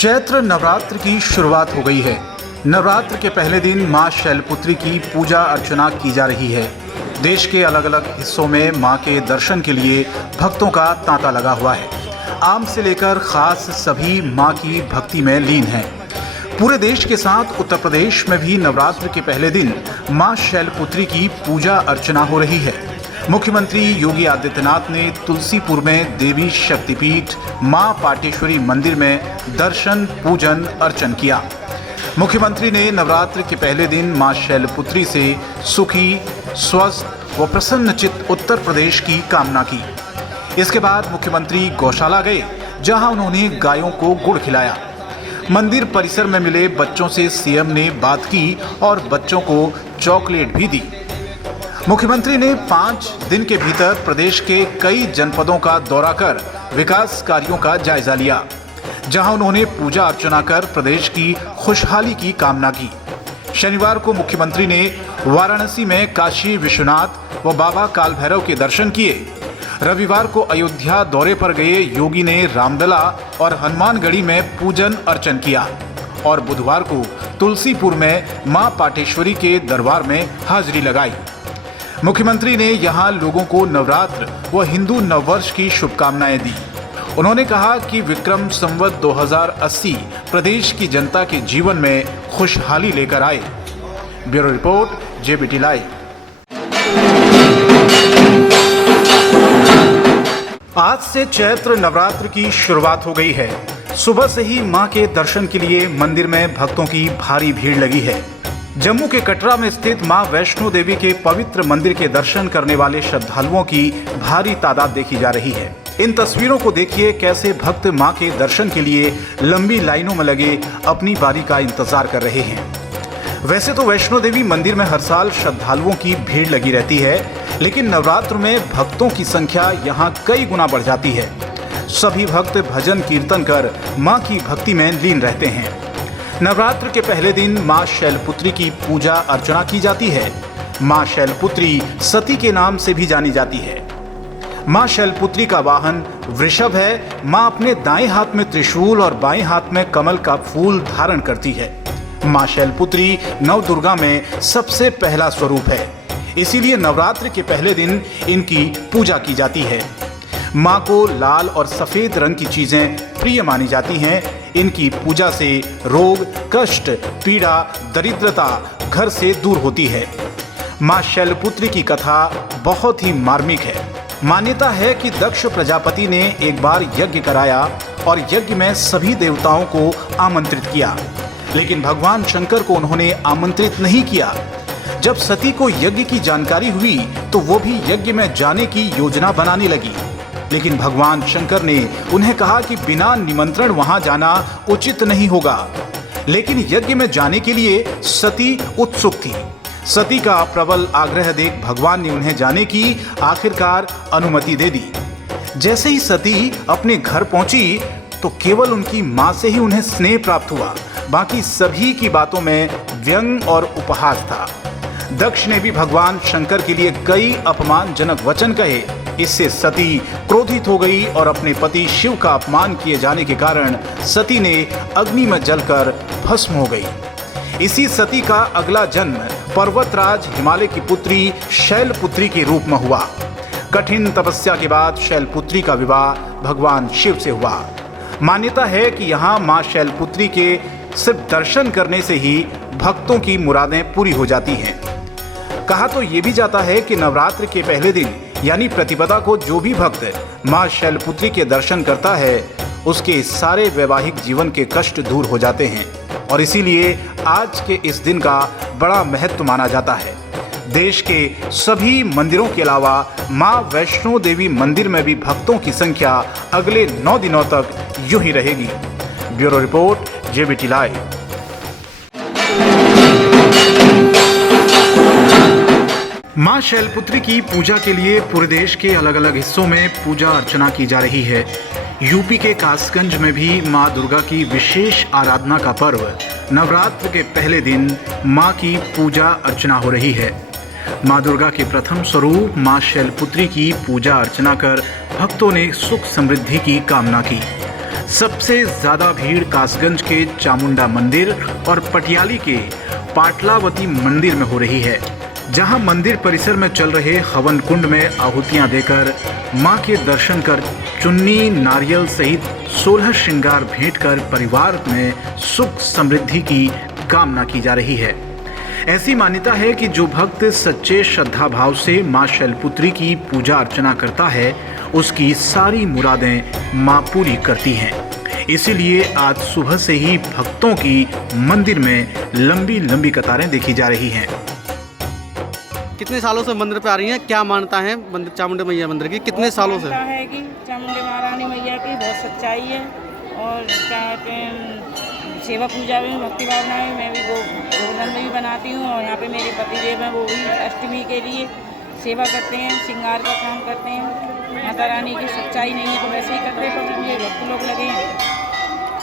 चैत्र नवरात्र की शुरुआत हो गई है। नवरात्र के पहले दिन मां शैलपुत्री की पूजा अर्चना की जा रही है। देश के अलग अलग हिस्सों में मां के दर्शन के लिए भक्तों का तांता लगा हुआ है। आम से लेकर खास सभी मां की भक्ति में लीन हैं। पूरे देश के साथ उत्तर प्रदेश में भी नवरात्र के पहले दिन मां शैलपुत्री की पूजा अर्चना हो रही है। मुख्यमंत्री योगी आदित्यनाथ ने तुलसीपुर में देवी शक्तिपीठ मां पाटेश्वरी मंदिर में दर्शन पूजन अर्चन किया। मुख्यमंत्री ने नवरात्र के पहले दिन मां शैलपुत्री से सुखी, स्वस्थ व प्रसन्नचित्त उत्तर प्रदेश की कामना की। इसके बाद मुख्यमंत्री गौशाला गए, जहां उन्होंने गायों को गुड़ खिलाया। मंदिर परिसर में मिले बच्चों से सीएम ने बात की और बच्चों को चॉकलेट भी दी। मुख्यमंत्री ने 5 दिन के भीतर प्रदेश के कई जनपदों का दौरा कर विकास कार्यों का जायजा लिया, जहां उन्होंने पूजा अर्चना कर प्रदेश की खुशहाली की कामना की। शनिवार को मुख्यमंत्री ने वाराणसी में काशी विश्वनाथ व बाबा काल भैरव के दर्शन किए। रविवार को अयोध्या दौरे पर गए योगी ने रामलला और हनुमानगढ़ी में पूजन अर्चन किया और बुधवार को तुलसीपुर में मां पाटेश्वरी के दरबार में हाजिरी लगाई। मुख्यमंत्री ने यहां लोगों को नवरात्र व हिंदू नववर्ष की शुभकामनाएं दी। उन्होंने कहा कि विक्रम संवत 2080 प्रदेश की जनता के जीवन में खुशहाली लेकर आए। Bureau report, JBT live. आज से चैत्र नवरात्र की शुरुआत हो गई है। सुबह से ही मां के दर्शन के लिए मंदिर में भक्तों की भारी भीड़ लगी है। जम्मू के कटरा में स्थित मां वैष्णो देवी के पवित्र मंदिर के दर्शन करने वाले श्रद्धालुओं की भारी तादाद देखी जा रही है। इन तस्वीरों को देखिए, कैसे भक्त मां के दर्शन के लिए लंबी लाइनों में लगे अपनी बारी का इंतजार कर रहे हैं। वैसे तो वैष्णो देवी मंदिर में हर साल श्रद्धालुओं की भीड़ लगी रहती है, लेकिन नवरात्र में भक्तों की संख्या यहाँ कई गुना बढ़ जाती है। सभी भक्त भजन कीर्तन कर मां की भक्ति में लीन रहते हैं। नवरात्र के पहले दिन मां शैलपुत्री की पूजा अर्चना की जाती है। मां शैलपुत्री सती के नाम से भी जानी जाती है। मां शैलपुत्री का वाहन वृषभ है। मां अपने दाएं हाथ में त्रिशूल और बाएं हाथ में कमल का फूल धारण करती है। मां शैलपुत्री नवदुर्गा में सबसे पहला स्वरूप है, इसीलिए नवरात्र के पहले दिन इनकी पूजा की जाती है। मां को लाल और सफेद रंग की चीजें प्रिय मानी जाती हैं। इनकी पूजा से रोग, कष्ट, पीड़ा, दरिद्रता घर से दूर होती है। मां शैलपुत्री की कथा बहुत ही मार्मिक है। मान्यता है कि दक्ष प्रजापति ने एक बार यज्ञ कराया और यज्ञ में सभी देवताओं को आमंत्रित किया, लेकिन भगवान शंकर को उन्होंने आमंत्रित नहीं किया। जब सती को यज्ञ की जानकारी हुई तो वो भी यज्ञ में जाने की योजना बनाने लगी, लेकिन भगवान शंकर ने उन्हें कहा कि बिना निमंत्रण वहां जाना उचित नहीं होगा। लेकिन यज्ञ में जाने के लिए सती उत्सुक थी। सती का प्रबल आग्रह देख भगवान ने उन्हें जाने की आखिरकार अनुमति दे दी। जैसे ही सती अपने घर पहुंची तो केवल उनकी मां से ही उन्हें स्नेह प्राप्त हुआ। बाकी सभी की बातों में व्यंग और उपहास था। दक्ष ने भी भगवान शंकर के लिए कई अपमानजनक वचन कहे। इससे सती क्रोधित हो गई और अपने पति शिव का अपमान किए जाने के कारण सती ने अग्नि में जलकर भस्म हो गई। इसी सती का अगला जन्म पर्वतराज हिमालय की पुत्री शैलपुत्री के रूप में हुआ। कठिन तपस्या के बाद शैलपुत्री का विवाह भगवान शिव से हुआ। मान्यता है कि यहाँ मां शैलपुत्री के सिर्फ दर्शन करने से ही भक्तों की मुरादें पूरी हो जाती हैं। कहा तो ये भी जाता है कि नवरात्र के पहले दिन यानी प्रतिपदा को जो भी भक्त मां शैलपुत्री के दर्शन करता है, उसके सारे वैवाहिक जीवन के कष्ट दूर हो जाते हैं और इसीलिए आज के इस दिन का बड़ा महत्व माना जाता है। देश के सभी मंदिरों के अलावा मां वैष्णो देवी मंदिर में भी भक्तों की संख्या अगले 9 दिनों तक यूं ही रहेगी। Bureau report, JBT live. मां शैलपुत्री की पूजा के लिए पूरे देश के अलग अलग हिस्सों में पूजा अर्चना की जा रही है। यूपी के कासगंज में भी मां दुर्गा की विशेष आराधना का पर्व नवरात्र के पहले दिन मां की पूजा अर्चना हो रही है। मां दुर्गा के प्रथम स्वरूप मां शैलपुत्री की पूजा अर्चना कर भक्तों ने सुख समृद्धि की कामना की। सबसे ज्यादा भीड़ कासगंज के चामुंडा मंदिर और पटियाली के पाटलावती मंदिर में हो रही है, जहां मंदिर परिसर में चल रहे हवन कुंड में आहुतियां देकर मां के दर्शन कर चुन्नी नारियल सहित 16 श्रृंगार भेंट कर परिवार में सुख समृद्धि की कामना की जा रही है। ऐसी मान्यता है कि जो भक्त सच्चे श्रद्धा भाव से मां शैलपुत्री की पूजा अर्चना करता है, उसकी सारी मुरादें मां पूरी करती हैं। इसीलिए आज सुबह से ही भक्तों की मंदिर में लंबी लंबी कतारें देखी जा रही हैं। कितने सालों से मंदिर पे आ रही हैं? क्या मानता है मंदिर चामुंडा मैया मंदिर की? कितने सालों से मानता है कि चामुंडा महारानी मैया की बहुत सच्चाई है और क्या कहते हैं सेवा पूजा में भक्ति भावना में मैं भी गोवर्धन में भी बनाती हूँ और यहाँ पे मेरे पतिदेव हैं, वो भी अष्टमी के लिए सेवा करते हैं, श्रृंगार का काम करते हैं। माता रानी की सच्चाई नहीं है तो वैसे ही करते हैं, पर ये भक्त लोग लगे हैं।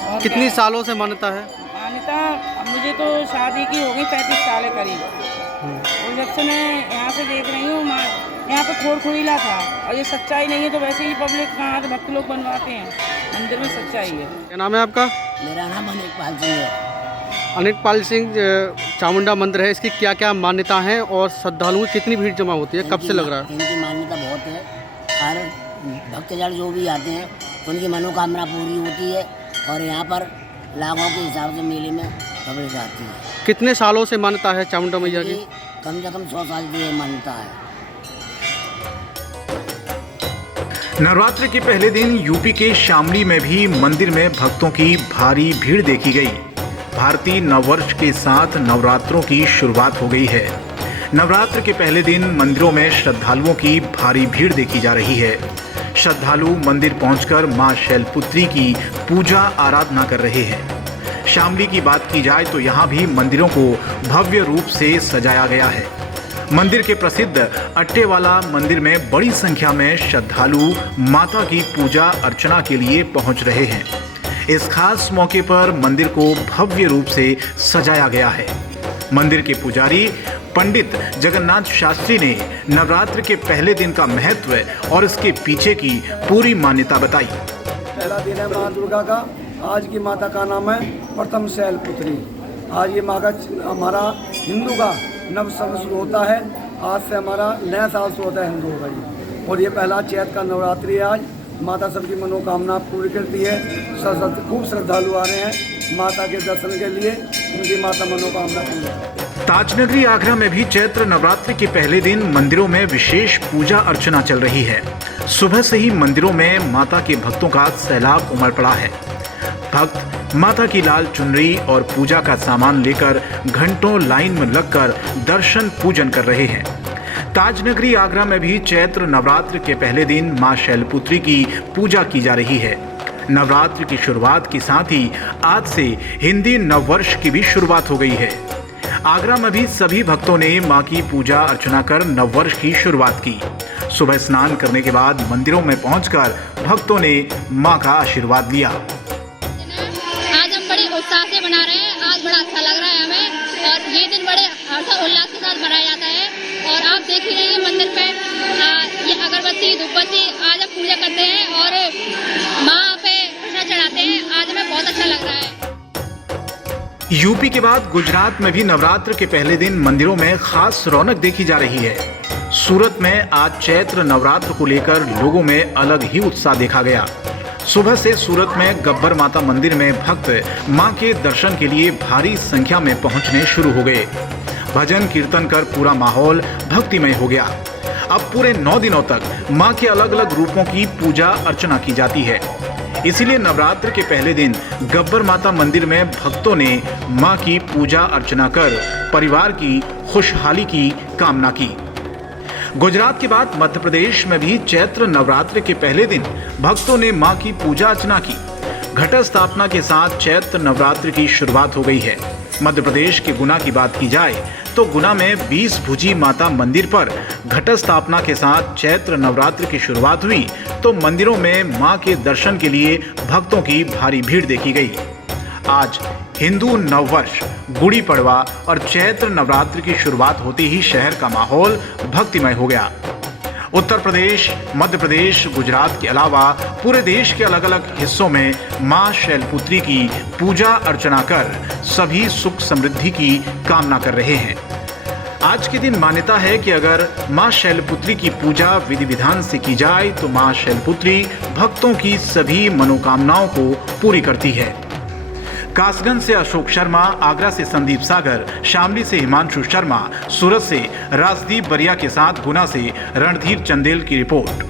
और कितनी सालों से मान्यता है? मान्यता अब मुझे तो शादी की हो गई 35 साल करीब, और जब से मैं यहाँ से देख रही हूँ यहाँ पे खोड़ खुईला था और ये सच्चाई नहीं है तो वैसे ही पब्लिक कहाँ से भक्त लोग बनवाते हैं, मंदिर में सच्चाई है। क्या नाम है आपका? मेरा नाम अनिकपाल सिंह है। अनिकपाल सिंह, चामुंडा मंदिर है, इसकी क्या क्या मान्यता है और श्रद्धालुओं की कितनी भीड़ जमा होती है? कब से लग रहा है? इनकी मान्यता बहुत है और भक्तजन जो भी आते हैं उनकी मनोकामना पूरी होती है और यहाँ पर लाखों के हिसाब से मेले में पब्लिक आती है। कितने सालों से मान्यता है चामुंडा मैया की? कम से कम 100 साल की ये मान्यता है। नवरात्र के पहले दिन यूपी के शामली में भी मंदिर में भक्तों की भारी भीड़ देखी गई। भारतीय नववर्ष के साथ नवरात्रों की शुरुआत हो गई है। नवरात्र के पहले दिन मंदिरों में श्रद्धालुओं की भारी भीड़ देखी जा रही है। श्रद्धालु मंदिर पहुंचकर मां शैलपुत्री की पूजा आराधना कर रहे हैं। शामली की बात की जाए तो यहाँ भी मंदिरों को भव्य रूप से सजाया गया है। मंदिर के प्रसिद्ध अट्टेवाला मंदिर में बड़ी संख्या में श्रद्धालु माता की पूजा अर्चना के लिए पहुंच रहे हैं। इस खास मौके पर मंदिर को भव्य रूप से सजाया गया है। मंदिर के पुजारी पंडित जगन्नाथ शास्त्री ने नवरात्र के पहले दिन का महत्व और इसके पीछे की पूरी मान्यता बताई। पहला दिन है माँ दुर्गा का। आज की माता का नाम है प्रथम शैलपुत्री। आज ये माँ का हमारा हिंदू का नव संवत्सर शुरू होता है। आज से हमारा नया साल शुरू होता है हिंदुओं का ही, और ये पहला चैत का नवरात्रि है। आज माता सबकी मनोकामना पूरी करती है। खूब श्रद्धालु आ रहे हैं माता के दर्शन के लिए, उनकी माता मनोकामना पूरी। ताजनगरी आगरा में भी चैत्र नवरात्रि के पहले दिन मंदिरों में विशेष पूजा अर्चना चल रही है। सुबह से ही मंदिरों में माता के भक्तों का सैलाब उमड़ पड़ा है। भक्त माता की लाल चुनरी और पूजा का सामान लेकर घंटों लाइन में लगकर दर्शन पूजन कर रहे हैं। ताजनगरी आगरा में भी चैत्र नवरात्र के पहले दिन मां शैलपुत्री की पूजा की जा रही है। नवरात्र की शुरुआत के साथ ही आज से हिंदी नववर्ष की भी शुरुआत हो गई है। आगरा में भी सभी भक्तों ने मां की पूजा अर्चना कर नववर्ष की शुरुआत की। सुबह स्नान करने के बाद मंदिरों में पहुंचकर भक्तों ने मां का आशीर्वाद लिया। आज हम बड़े उत्साह से मना रहे हैं। आज बड़ा अच्छा लग रहा है हमें और ये दिन बड़े हर्षोल्लास के साथ मनाया जाता है। और आप देख ही रहे हैं मंदिर पे ये अगरबत्ती धूपबत्ती आज हम पूजा करते हैं और माँ पे प्रसाद चढ़ाते हैं। आज हमें बहुत अच्छा लग रहा है। यूपी के बाद गुजरात में भी नवरात्र के पहले दिन मंदिरों में खास रौनक देखी जा रही है। सूरत में आज चैत्र नवरात्र को लेकर लोगों में अलग ही उत्साह देखा गया। सुबह से सूरत में गब्बर माता मंदिर में भक्त मां के दर्शन के लिए भारी संख्या में पहुंचने शुरू हो गए। भजन कीर्तन कर पूरा माहौल भक्तिमय हो गया। अब पूरे 9 दिनों तक मां के अलग अलग रूपों की पूजा अर्चना की जाती है। इसीलिए नवरात्र के पहले दिन गब्बर माता मंदिर में भक्तों ने मां की पूजा अर्चना कर परिवार की खुशहाली की कामना की। गुजरात के बाद मध्य प्रदेश में भी चैत्र नवरात्र के पहले दिन भक्तों ने मां की पूजा अर्चना की। घट स्थापना के साथ चैत्र नवरात्र की शुरुआत हो गई है। मध्य प्रदेश के गुना की बात की जाए तो गुना में 20 भुजी माता मंदिर पर घट स्थापना के साथ चैत्र नवरात्र की शुरुआत हुई तो मंदिरों में मां के दर्शन के लिए भक्तों की भारी भीड़ देखी गई। आज हिंदू नववर्ष, गुड़ी पड़वा और चैत्र नवरात्र की शुरुआत होते ही शहर का माहौल भक्तिमय हो गया। उत्तर प्रदेश, मध्य प्रदेश, गुजरात के अलावा पूरे देश के अलग अलग हिस्सों में मां शैलपुत्री की पूजा अर्चना कर सभी सुख समृद्धि की कामना कर रहे हैं। आज के दिन मान्यता है कि अगर मां शैलपुत्री की पूजा विधि विधान से की जाए तो मां शैलपुत्री भक्तों की सभी मनोकामनाओं को पूरी करती है। कासगंज से अशोक शर्मा, आगरा से संदीप सागर, शामली से हिमांशु शर्मा, सूरत से राजदीप बरिया के साथ गुना से रणधीर चंदेल की रिपोर्ट।